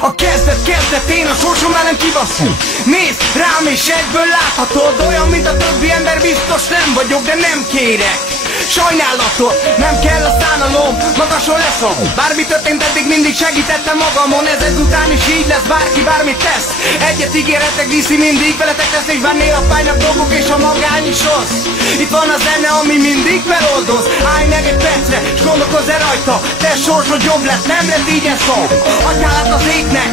A kezdetén a sorsom már nem kibaszul. Nézd rám és egyből láthatod, olyan mint a többi ember, biztos nem vagyok, de nem kérek sajnálatot, nem kell a szánalom, magason leszom. Bármi történt eddig, mindig segítettem magamon, ez ezután is így lesz, bárki bármit tesz. Egyet ígéretek, DC mindig veletek lesz, és bár néha fájnak dolgok és a magány is rossz. Itt van a zene, ami mindig feloldoz. Állj meg egy percre, s gondolkozz el rajta, te sorsod jobb lett, nem lett így ez szó. Adjál át az égnek,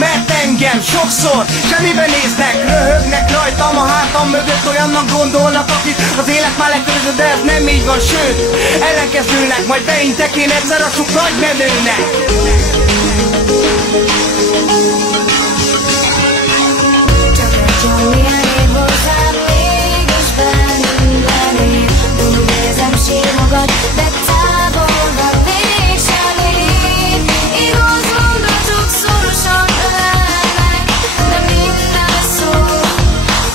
mert engem sokszor semmiben néznek, röhögnek rajtam, a hátam mögött olyannak gondolnak, akik az élet már legkörözött, de ez nem így van, sőt, ellenkezőnek, majd beintek én egyszer a sok nagy menőnek. Csak egy milyen év hozzám, mégis bennem él. Úgy érzem sírogat, de távol van, mégsem ér. Igaz mondatok szorosan ölelnek, de minden szó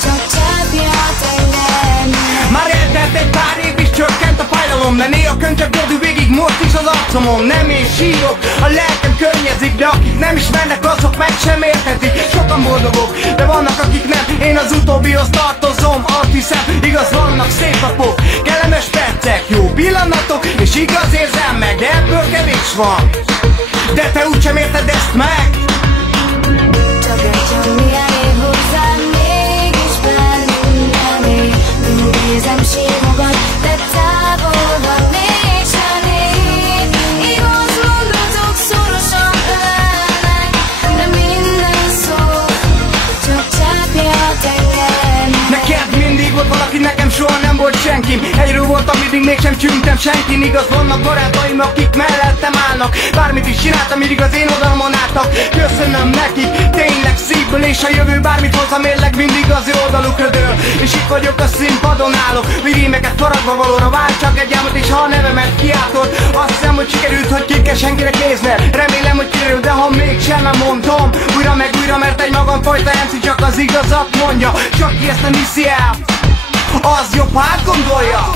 csak cseppját engem. Már eltelt egy pár év is csökkent a fájdalom, de néha könyvebb gördül végig most is az arcomon. Nem én sírok, a lelkem könnyezik, de akik nem ismernek, azok meg sem érthetik. Sokan boldogok, de vannak akik nem, én az utóbbihoz tartozom. Azt hiszem, igaz vannak szép napok, kellemes percek, jó pillanatok, és igaz érzem meg, de ebből kevés van. De te úgysem érted ezt meg. Csak egy milyen év hozzám, mégis bennem él. Úgy érzem sírogat, de távol van, mégsem ér. Igaz mondatok szorosan ölelnek, de minden szó csak cseppját engem. Neked mindig volt valaki, nekem soha nem volt senkim. Egyről voltam, mindig mégsem csüngtem senkin. Igaz, vannak barátaim, akik mellettem állnak. Bármit is csináltam, mindig az én oldalmon álltak. Köszönöm nekik, tényleg szívből, és a jövő bármit hoz, a mérleg mindig az ő oldalukra dől. És itt vagyok, a színpadon állok, rímeket faragva valóra vár csak egy álmot, és ha a nevemet kiáltod, azt hiszem, hogy sikerült, hogy ki kell senkinek nézned. Remélem, hogy kiderül, de ha mégsem, nem mondom újra meg újra, mert egy magamfajta MC csak az igazat mondja. Csak ki ezt nem hiszi el, az jobb, hát gondolja.